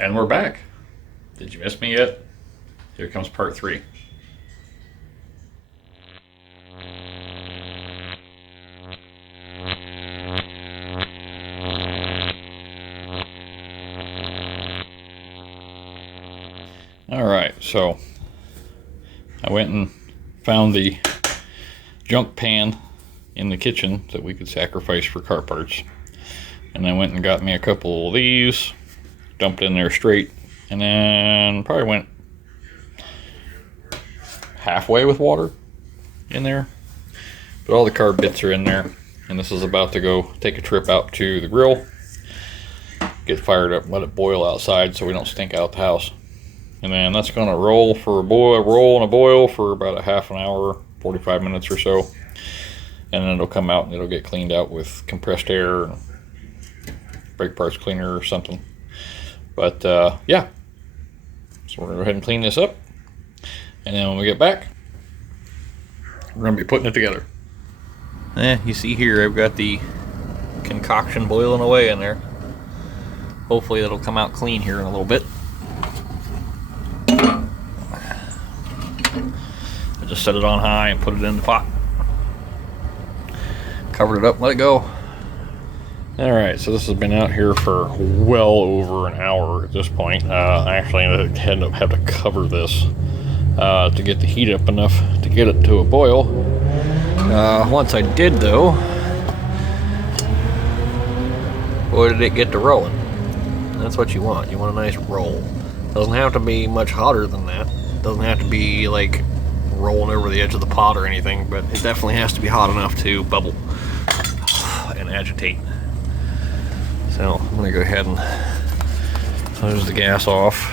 And we're back. Did you miss me yet? Here comes part 3. Alright, so I went and found the junk pan in the kitchen that we could sacrifice for car parts. And I went and got me a couple of these, dumped in there straight, and then probably went halfway with water in there. But all the carb bits are in there, and this is about to go take a trip out to the grill, get fired up, let it boil outside so we don't stink out the house. And then that's going to roll and a boil for about a half an hour, 45 minutes or so. And then it'll come out and it'll get cleaned out with compressed air and brake parts cleaner or something. But yeah, so we're going to go ahead and clean this up. And then when we get back, we're going to be putting it together. You see here I've got the concoction boiling away in there. Hopefully it'll come out clean here in a little bit. I just set it on high and put it in the pot. Covered it up, let it go. Alright, so this has been out here for well over an hour at this point. I actually had to cover this to get the heat up enough to get it to a boil. Once I did though, boy did it get to rolling. That's what you want. You want a nice roll. Doesn't have to be much hotter than that. Doesn't have to be like rolling over the edge of the pot or anything, but it definitely has to be hot enough to bubble and agitate. So I'm going to go ahead and close the gas off.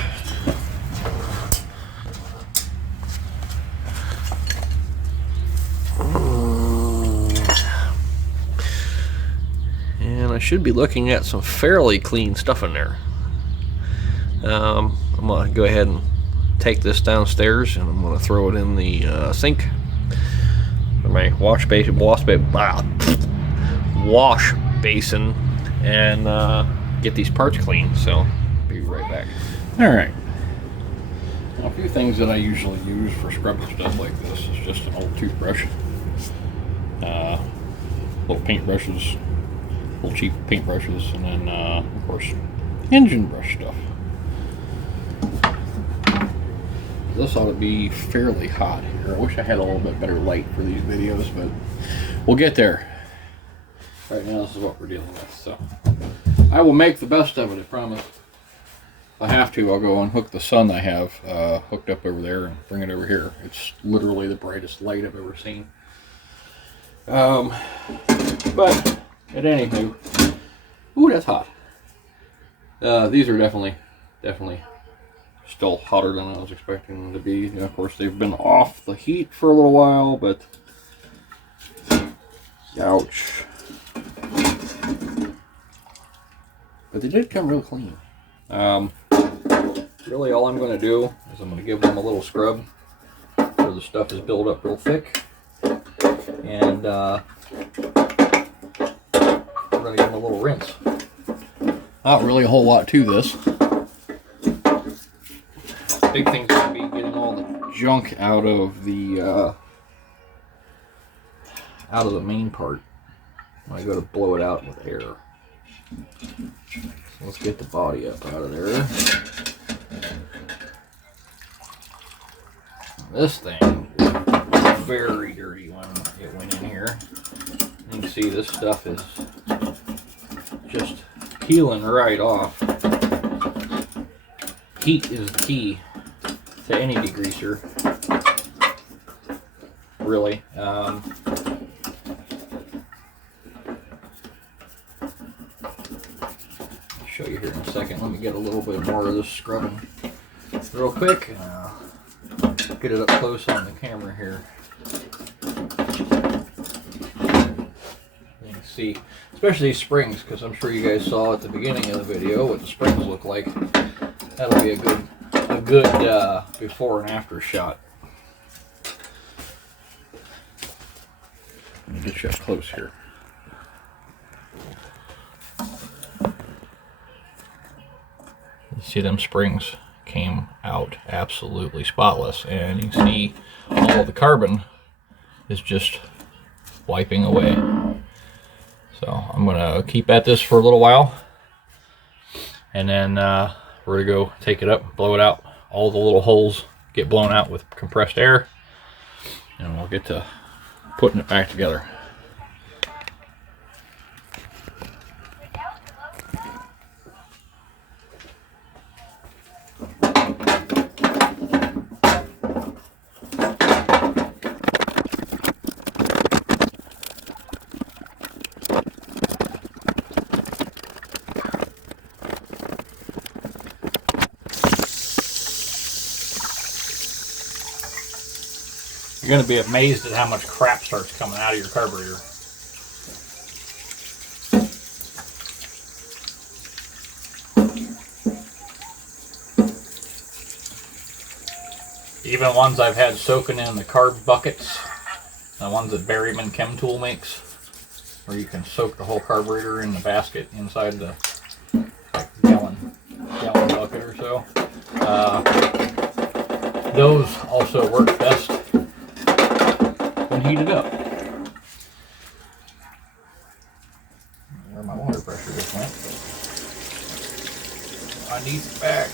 And I should be looking at some fairly clean stuff in there. I'm going to go ahead and take this downstairs and I'm going to throw it in the sink for my wash basin and get these parts clean. So be right back. Alright, a few things that I usually use for scrubbing stuff like this is just an old toothbrush, little paintbrushes, little cheap paintbrushes, and then of course engine brush stuff. This ought to be fairly hot here. I wish I had a little bit better light for these videos, but we'll get there. Right now, this is what we're dealing with. So I will make the best of it, I promise. If I have to, I'll go unhook the sun I have hooked up over there and bring it over here. It's literally the brightest light I've ever seen. But at anywho, ooh, that's hot. These are definitely still hotter than I was expecting them to be. You know, of course, they've been off the heat for a little while, but ouch. But they did come real clean. Really, all I'm going to do is I'm going to give them a little scrub where the stuff is built up real thick, and we're going to give them a little rinse. Not really a whole lot to this. Big thing's going to be getting all the junk out of the main part when I go to blow it out with air. So let's get the body up out of there. This thing is very dirty when it went in here. You can see this stuff is just peeling right off. Heat is the key to any degreaser, really. Show you here in a second. Let me get a little bit more of this scrubbing real quick. Get it up close on the camera here. You can see, especially these springs, because I'm sure you guys saw at the beginning of the video what the springs look like. That'll be a good before and after shot. Let me get you up close here. See, them springs came out absolutely spotless, and you can see all of the carbon is just wiping away. So I'm gonna keep at this for a little while, and then we're gonna go take it up, blow it out. All the little holes get blown out with compressed air, and we'll get to putting it back together. You're going to be amazed at how much crap starts coming out of your carburetor. Even ones I've had soaking in the carb buckets, the ones that Berryman Chem Tool makes, where you can soak the whole carburetor in the basket inside the gallon bucket or so. Those also work best when heated up. Where my water pressure just went. I need it back.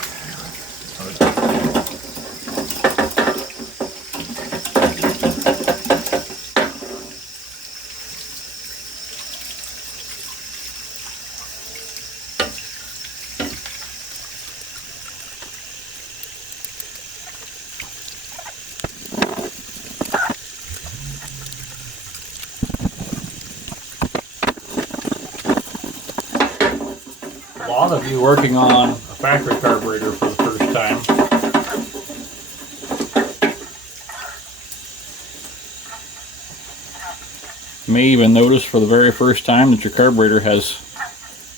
A lot of you working on a factory carburetor for the first time may even notice for the very first time that your carburetor has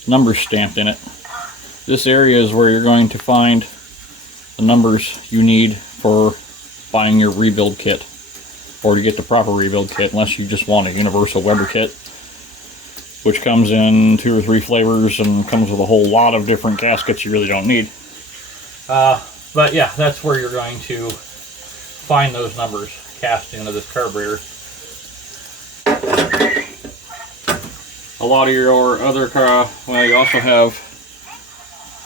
numbers stamped in it. This area is where you're going to find the numbers you need for buying your rebuild kit, or to get the proper rebuild kit, unless you just want a universal Weber kit, which comes in 2 or 3 flavors and comes with a whole lot of different gaskets you really don't need. But yeah, that's where you're going to find those numbers cast into this carburetor. A lot of your other car, well, you also have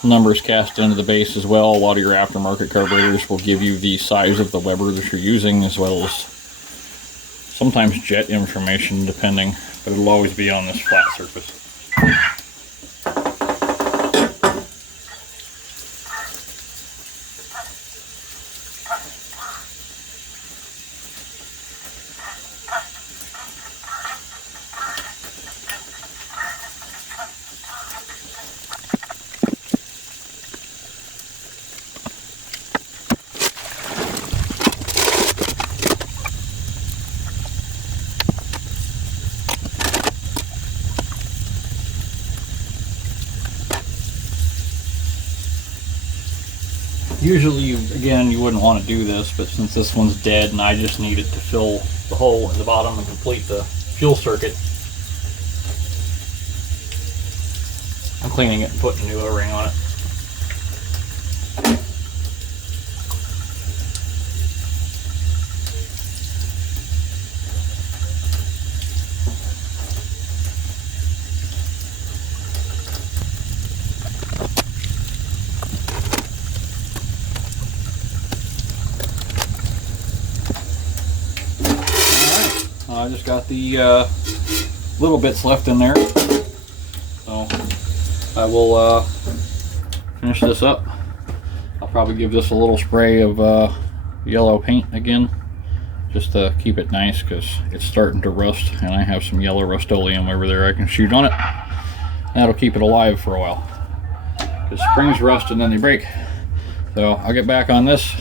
numbers cast into the base as well. A lot of your aftermarket carburetors will give you the size of the Weber that you're using, as well as sometimes jet information, depending, but it'll always be on this flat surface. Usually, you wouldn't want to do this, but since this one's dead and I just need it to fill the hole in the bottom and complete the fuel circuit, I'm cleaning it and putting a new O-ring on it. I just got the little bits left in there, so I will finish this up. I'll probably give this a little spray of yellow paint again, just to keep it nice, because it's starting to rust, and I have some yellow Rust-Oleum over there I can shoot on it. That'll keep it alive for a while, because springs rust and then they break. So I'll get back on this,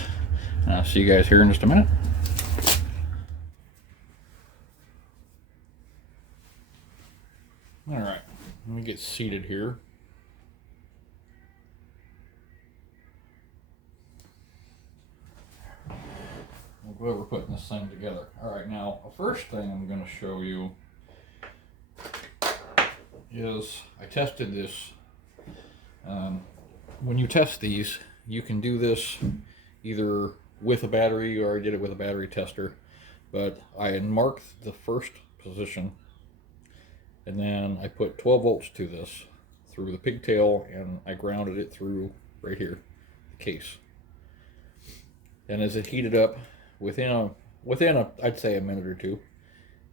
and I'll see you guys here in just a minute. Alright, let me get seated here. We'll go over putting this thing together. Alright, now the first thing I'm going to show you is I tested this when you test these, you can do this either with a battery, or I did it with a battery tester, but I marked the first position and then I put 12 volts to this through the pigtail, and I grounded it through right here, the case. And as it heated up, within a I'd say a minute or two,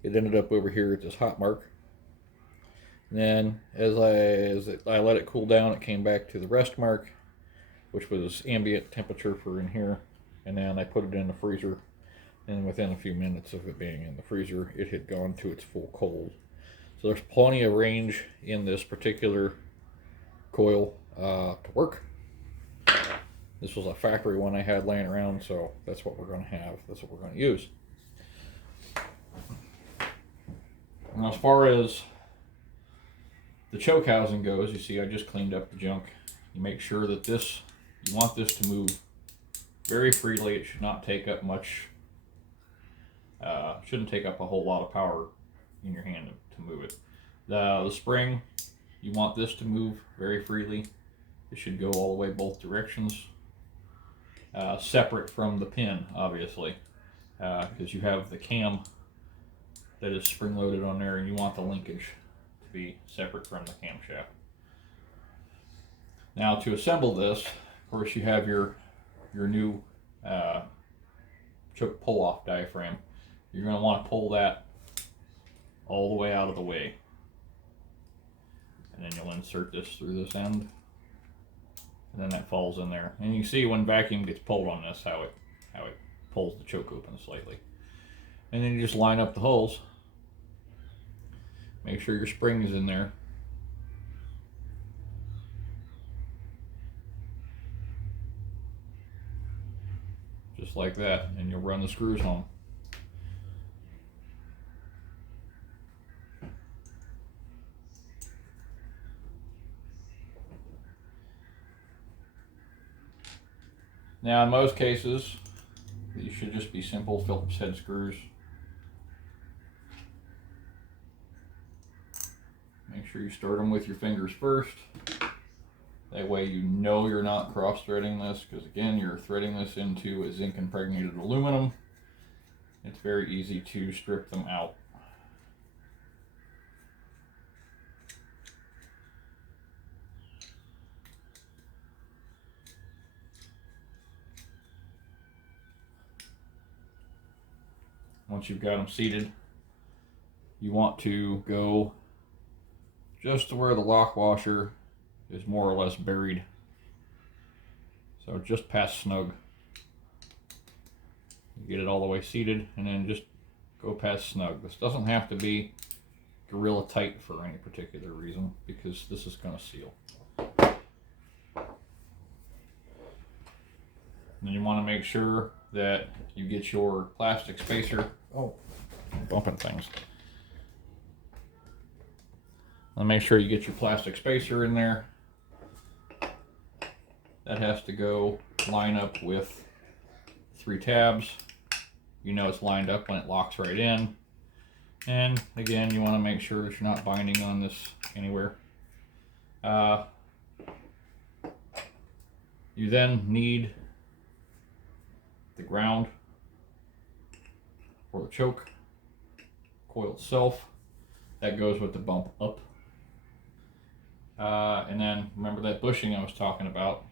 it ended up over here at this hot mark. And then as I let it cool down, it came back to the rest mark, which was ambient temperature for in here. And then I put it in the freezer, and within a few minutes of it being in the freezer, it had gone to its full cold. So there's plenty of range in this particular coil to work. This was a factory one I had laying around, so that's what we're going to have. That's what we're going to use. And as far as the choke housing goes, you see I just cleaned up the junk. You make sure that you want this to move very freely. It should not take up much, shouldn't take up a whole lot of power in your hand to move it. The spring, you want this to move very freely. It should go all the way both directions, separate from the pin, obviously, because you have the cam that is spring loaded on there, and you want the linkage to be separate from the camshaft. Now to assemble this, of course, you have your new choke pull-off diaphragm. You're going to want to pull that all the way out of the way, and then you'll insert this through this end, and then that falls in there. And you see when vacuum gets pulled on this, how it pulls the choke open slightly. And then you just line up the holes. Make sure your spring is in there. Just like that, and you'll run the screws home. Now in most cases, these should just be simple Phillips head screws. Make sure you start them with your fingers first. That way you know you're not cross-threading this, because again, you're threading this into a zinc impregnated aluminum. It's very easy to strip them out. Once you've got them seated, you want to go just to where the lock washer is more or less buried. So just past snug. You get it all the way seated, and then just go past snug. This doesn't have to be gorilla tight for any particular reason, because this is going to seal. And then you want to make sure that you get your plastic spacer. Oh, I'm bumping things. And make sure you get your plastic spacer in there. That has to go line up with 3 tabs. You know it's lined up when it locks right in. And again, you want to make sure that you're not binding on this anywhere. You then need the ground for the choke coil itself. That goes with the bump up. And then remember that bushing I was talking about.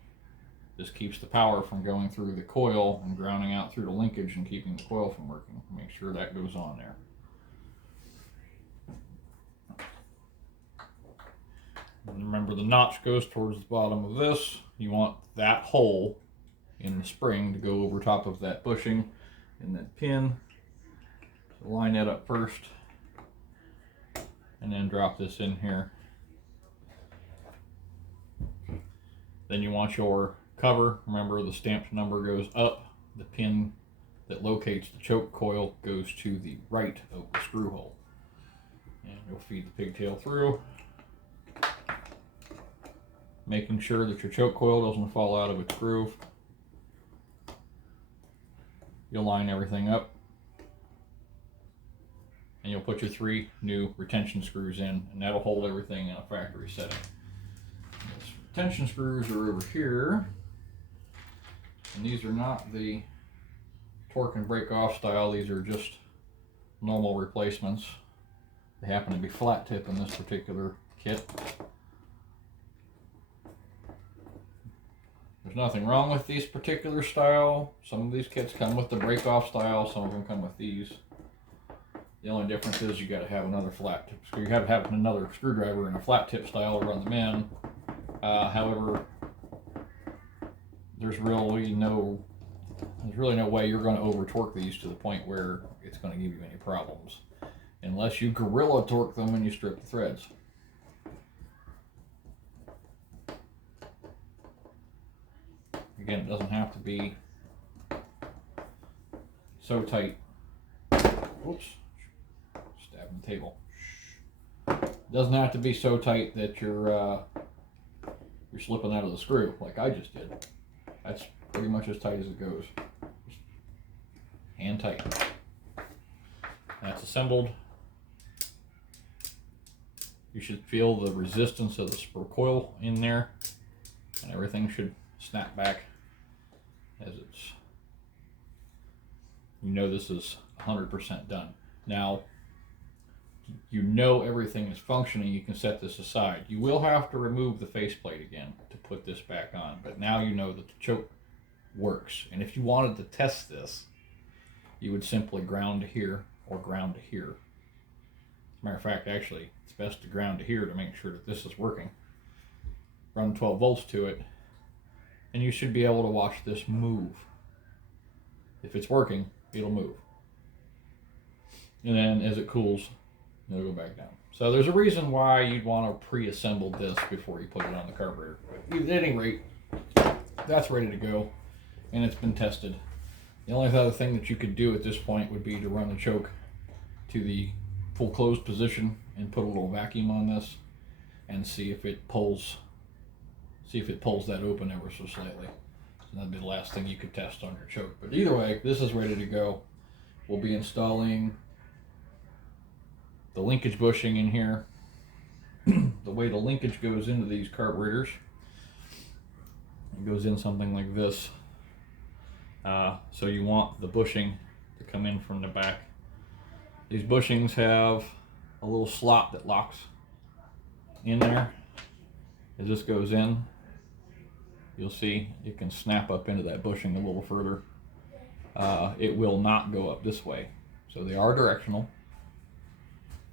This keeps the power from going through the coil and grounding out through the linkage and keeping the coil from working. Make sure that goes on there. And remember, the notch goes towards the bottom of this. You want that hole in the spring to go over top of that bushing and that pin. So line that up first, and then drop this in here. Then you want your cover. Remember, the stamped number goes up. The pin that locates the choke coil goes to the right of the screw hole. And you'll feed the pigtail through, making sure that your choke coil doesn't fall out of its groove. You'll line everything up, and you'll put your 3 new retention screws in, and that'll hold everything in a factory setting. tension screws are over here, and these are not the torque and break off style. These are just normal replacements. They happen to be flat tip in this particular kit. There's nothing wrong with these particular style. Some of these kits come with the break off style, some of them come with these. The only difference is you got to have another flat tip. So you have to have another screwdriver in a flat tip style to run them in. However, there's really no way you're going to over torque these to the point where it's going to give you any problems, unless you gorilla torque them and you strip the threads. Again, it doesn't have to be so tight. Oops, stabbing the table. It doesn't have to be so tight that you're slipping out of the screw like I just did. That's pretty much as tight as it goes. Hand tight. That's assembled. You should feel the resistance of the coil in there, and everything should snap back as it's, you know, this is 100% done. Now, you know everything is functioning, you can set this aside. You will have to remove the faceplate again to put this back on, but now you know that the choke works. And if you wanted to test this, you would simply ground to here or ground to here. As a matter of fact, actually, it's best to ground to here to make sure that this is working. Run 12 volts to it, and you should be able to watch this move. If it's working, it'll move. And then as it cools, it'll go back down. So there's a reason why you'd want to pre-assemble this before you put it on the carburetor. But at any rate, that's ready to go, and it's been tested. The only other thing that you could do at this point would be to run the choke to the full closed position and put a little vacuum on this and see if it pulls that open ever so slightly. So that'd be the last thing you could test on your choke. But either way, this is ready to go. We'll be installing the linkage bushing in here. The way the linkage goes into these carburetors, it goes in something like this. So you want the bushing to come in from the back. These bushings have a little slot that locks in there. As this goes in, you'll see it can snap up into that bushing a little further. It will not go up this way. So they are directional.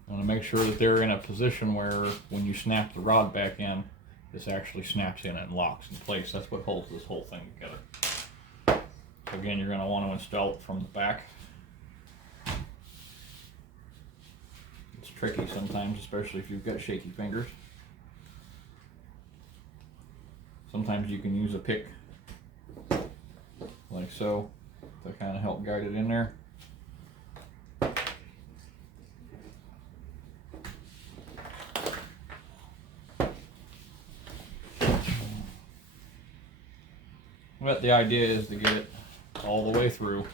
I want to make sure that they're in a position where when you snap the rod back in, this actually snaps in and locks in place. That's what holds this whole thing together. So again, you're going to want to install it from the back. It's tricky sometimes, especially if you've got shaky fingers. Sometimes you can use a pick like so to kind of help guide it in there. But the idea is to get it all the way through.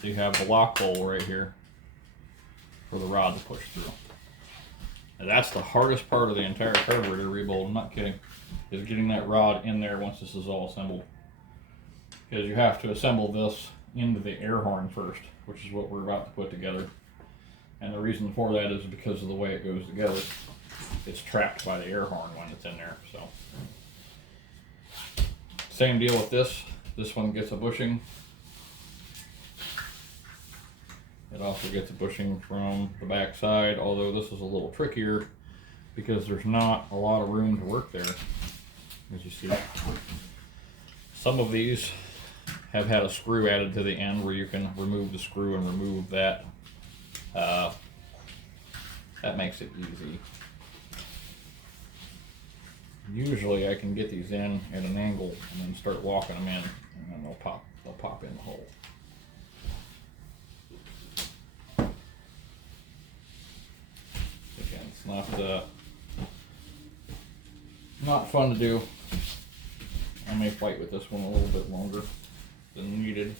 So you have the lock hole right here for the rod to push through. And that's the hardest part of the entire carburetor rebuild, I'm not kidding, is getting that rod in there once this is all assembled. Because you have to assemble this into the air horn first, which is what we're about to put together. And the reason for that is because of the way it goes together. It's trapped by the air horn when it's in there. So same deal with this. This one gets a bushing. It also gets a bushing from the back side, although this is a little trickier because there's not a lot of room to work there, as you see. Some of these have had a screw added to the end where you can remove the screw and remove that. That makes it easy. Usually I can get these in at an angle and then start walking them in, and then they'll pop in the hole. Again, it's not fun to do. I may fight with this one a little bit longer than needed.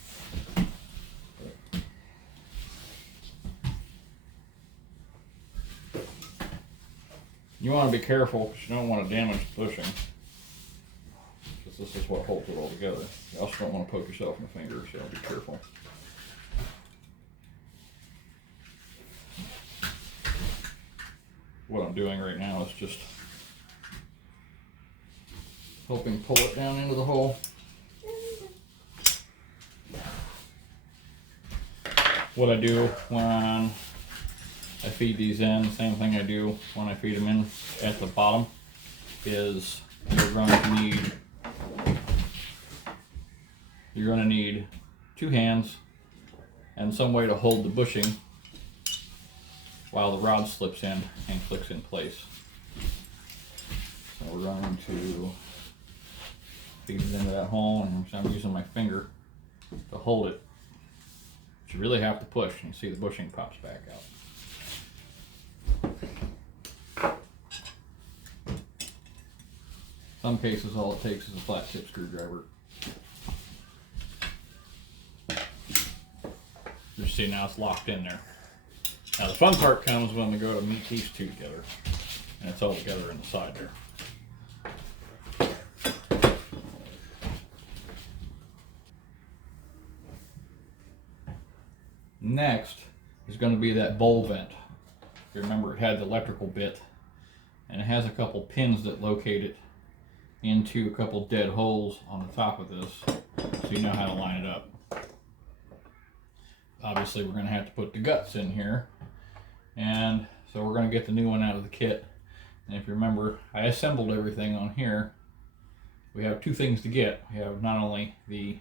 You want to be careful because you don't want to damage the bushing. Because this is what holds it all together. You also don't want to poke yourself in the finger, so be careful. What I'm doing right now is just helping pull it down into the hole. What I do when I feed these in, same thing I do when I feed them in at the bottom, is you're going to need 2 hands and some way to hold the bushing while the rod slips in and clicks in place. So we're going to feed it into that hole, and I'm using my finger to hold it. But you really have to push, and you see the bushing pops back out. Some cases all it takes is a flat tip screwdriver. You see now it's locked in there. Now the fun part comes when we go to meet these two together, and it's all together inside there. Next is going to be that bowl vent. You remember it had the electrical bit, and it has a couple pins that locate it into a couple dead holes on the top of this, so you know how to line it up. Obviously we're going to have to put the guts in here, and so we're going to get the new one out of the kit. And if you remember, I assembled everything on here. We have 2 things to get. We have not only the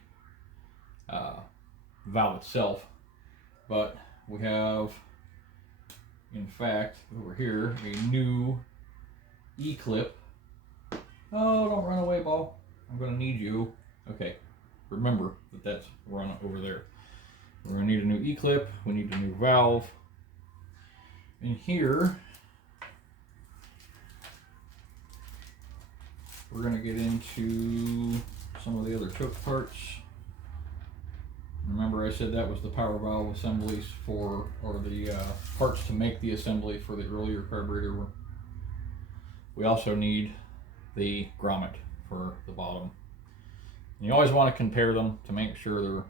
valve itself, but we have, in fact, over here, a new E-clip. Oh, don't run away, ball. I'm going to need you. Okay, remember that that's run over there. We're going to need a new E-clip. We need a new valve. In here, we're going to get into some of the other choke parts. Remember I said that was the power valve assemblies for, or the parts to make the assembly for the earlier carburetor one. We also need the grommet for the bottom. And you always want to compare them to make sure they're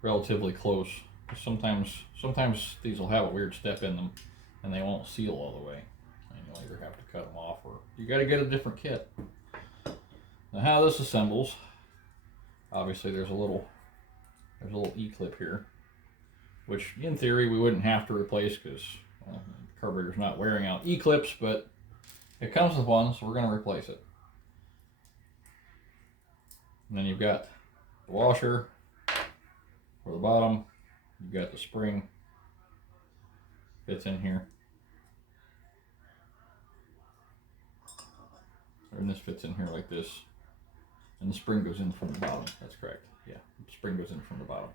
relatively close. Sometimes these will have a weird step in them and they won't seal all the way. And you'll either have to cut them off or you got to get a different kit. Now how this assembles, obviously there's a little E-clip here, which in theory we wouldn't have to replace because the carburetor's not wearing out E-clips, but it comes with one, so we're going to replace it. And then you've got the washer for the bottom. You've got the spring, fits in here. And this fits in here like this. And the spring goes in from the bottom. That's correct. Yeah, the spring goes in from the bottom.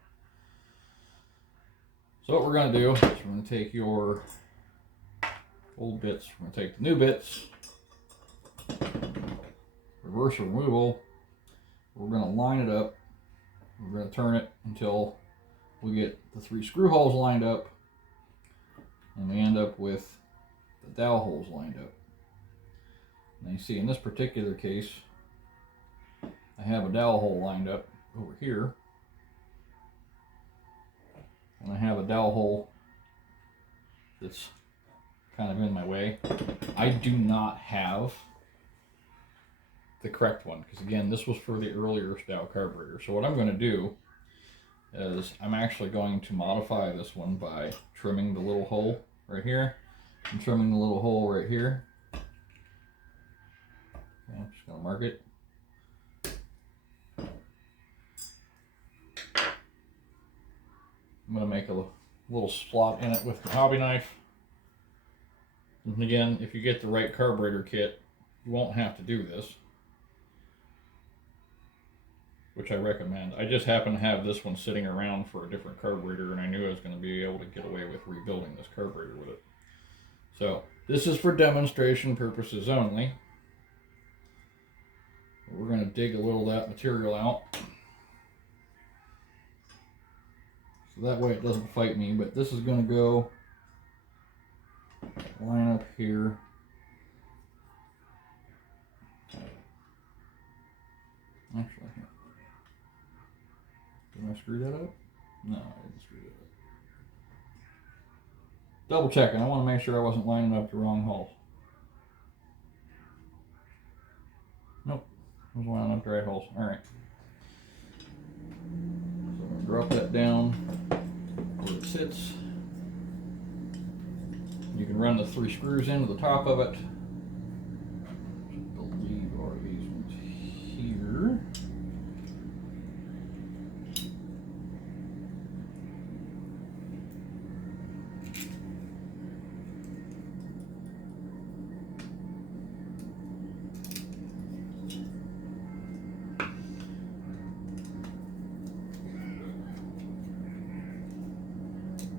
So what we're going to do is we're going to take your old bits, we're going to take the new bits, reverse removal, we're going to line it up, we're going to turn it until we get the 3 screw holes lined up, and we end up with the dowel holes lined up. And you see in this particular case, I have a dowel hole lined up over here, and I have a dowel hole that's kind of in my way. I do not have the correct one, because again, this was for the earlier style carburetor. So what I'm going to do is I'm actually going to modify this one by trimming the little hole right here and trimming the little hole right here. Okay, I'm just going to mark it. I'm going to make a little slot in it with the hobby knife. And again, if you get the right carburetor kit, you won't have to do this, which I recommend. I just happen to have this one sitting around for a different carburetor, and I knew I was going to be able to get away with rebuilding this carburetor with it. So this is for demonstration purposes only. We're going to dig a little of that material out, so that way it doesn't fight me, but this is going to go line up here. Actually, here. Did I screw that up? No, I didn't screw that up. Double checking. I want to make sure I wasn't lining up the wrong holes. Nope. I was lining up the right holes. Alright. So I'm going to drop that down where it sits. You can run the 3 screws into the top of it. I believe are these ones here.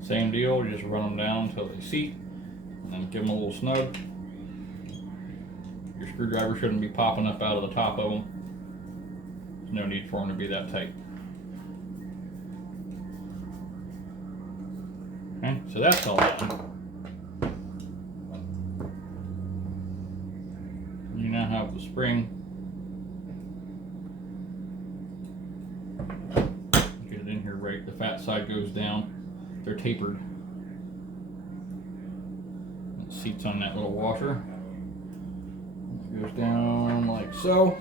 Same deal, you just run them down until they seat, and then give them a little snug. Your screwdriver shouldn't be popping up out of the top of them. There's no need for them to be that tight. Okay, so that's all done. You now have the spring. Get it in here right, the fat side goes down. They're tapered. It seats on that little washer. It goes down like so.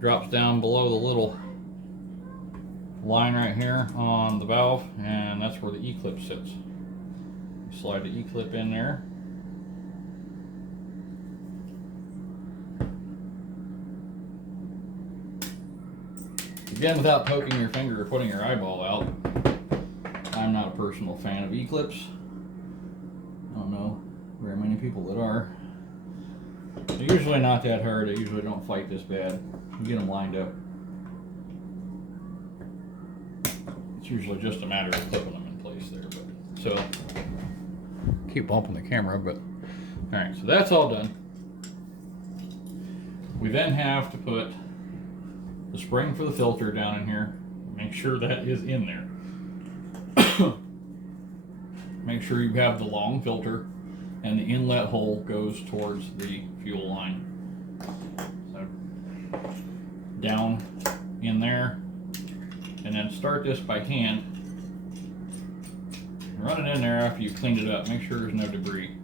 Drops down below the little line right here on the valve, and that's where the E-clip sits. Slide the E-clip in there. Again, without poking your finger or putting your eyeball out. I'm not a personal fan of E-clips. I don't know very many people that are. They're usually not that hard. They usually don't fight this bad. You get them lined up. It's usually just a matter of clipping them in place there. But so keep bumping the camera, but all right. So that's all done. We then have to put the spring for the filter down in here. Make sure that is in there. Make sure you have the long filter and the inlet hole goes towards the fuel line. So down in there, and then start this by hand. Run it in there after you cleaned it up. Make sure there's no debris.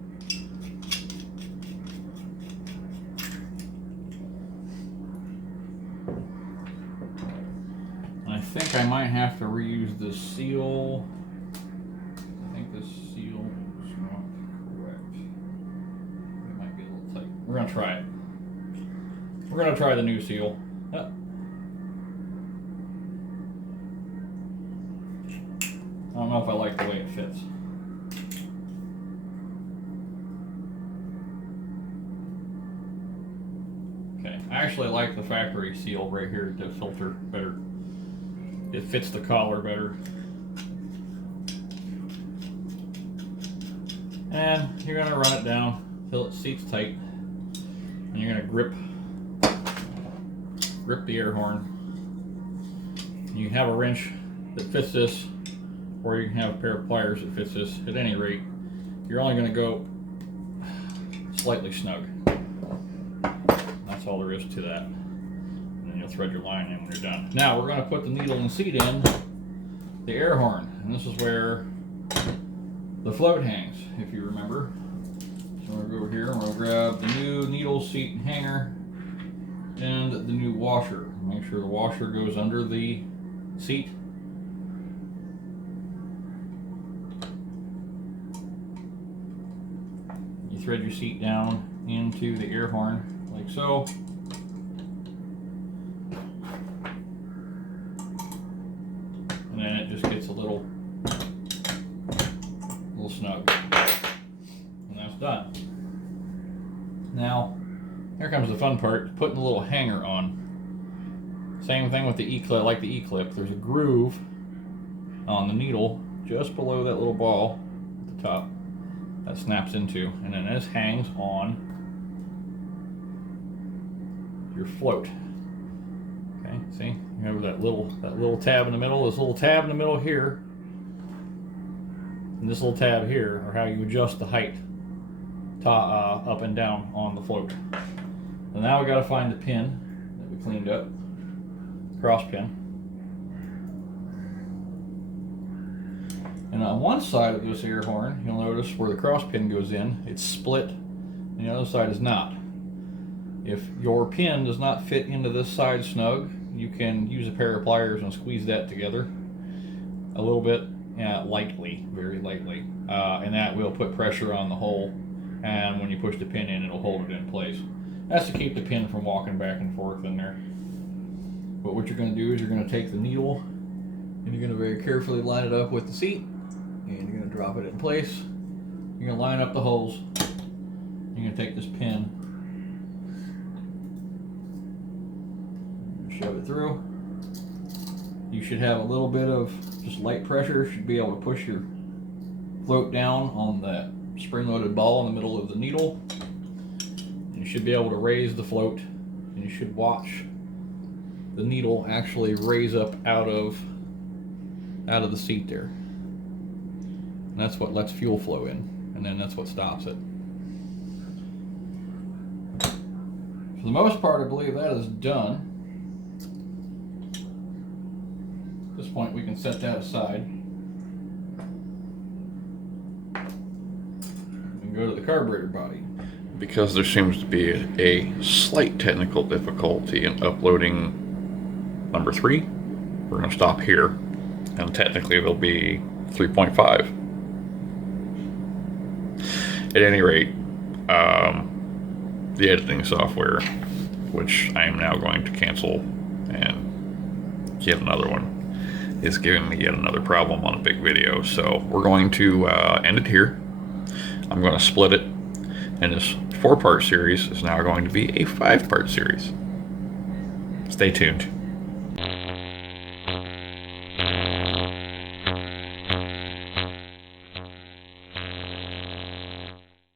I think I might have to reuse this seal. I think this seal is not correct. It might be a little tight. We're going to try it. We're going to try the new seal. Oh. I don't know if I like the way it fits. Okay, I actually like the factory seal right here, the filter better. It fits the collar better. And you're going to run it down until it seats tight. And you're going to grip the air horn. You can have a wrench that fits this, or you can have a pair of pliers that fits this. At any rate, you're only going to go slightly snug. That's all there is to that. And then you'll thread your line in when you're done. Now we're going to put the needle and seat in the air horn, and this is where the float hangs, if you remember. So we're going to go over here and we'll grab the new needle, seat, and hanger, and the new washer. Make sure the washer goes under the seat. You thread your seat down into the air horn like so. And then it just gets a little snug. And that's done. Now, here comes the fun part, putting the little hanger on. Same thing with the E-clip, like the E-clip. There's a groove on the needle just below that little ball at the top that snaps into, and then this hangs on your float. Okay, see? You have that little tab in the middle. This little tab in the middle here And this little tab here are how you adjust the height up and down on the float. And now we got to find the pin that we cleaned up, cross pin. And on one side of this air horn, you'll notice where the cross pin goes in, it's split, and the other side is not. If your pin does not fit into this side snug, you can use a pair of pliers and squeeze that together a little bit, lightly, very lightly, and that will put pressure on the hole, and when you push the pin in, it'll hold it in place. That's to keep the pin from walking back and forth in there. But what you're going to do is you're going to take the needle and you're going to very carefully line it up with the seat, and you're going to drop it in place. You're going to line up the holes. You're going to take this pin, shove it through. You should have a little bit of just light pressure. Should be able to push your float down on that spring-loaded ball in the middle of the needle. And you should be able to raise the float, and you should watch the needle actually raise up out of the seat there. And that's what lets fuel flow in, and then that's what stops it. For the most part, I believe that is done. At this point, we can set that aside and go to the carburetor body. Because there seems to be a slight technical difficulty in uploading number 3, we're going to stop here, and technically it'll be 3.5. At any rate, the editing software, which I am now going to cancel and get another one, is giving me yet another problem on a big video. So we're going to end it here. I'm going to split it, and this 4-part series is now going to be a 5-part series. Stay tuned.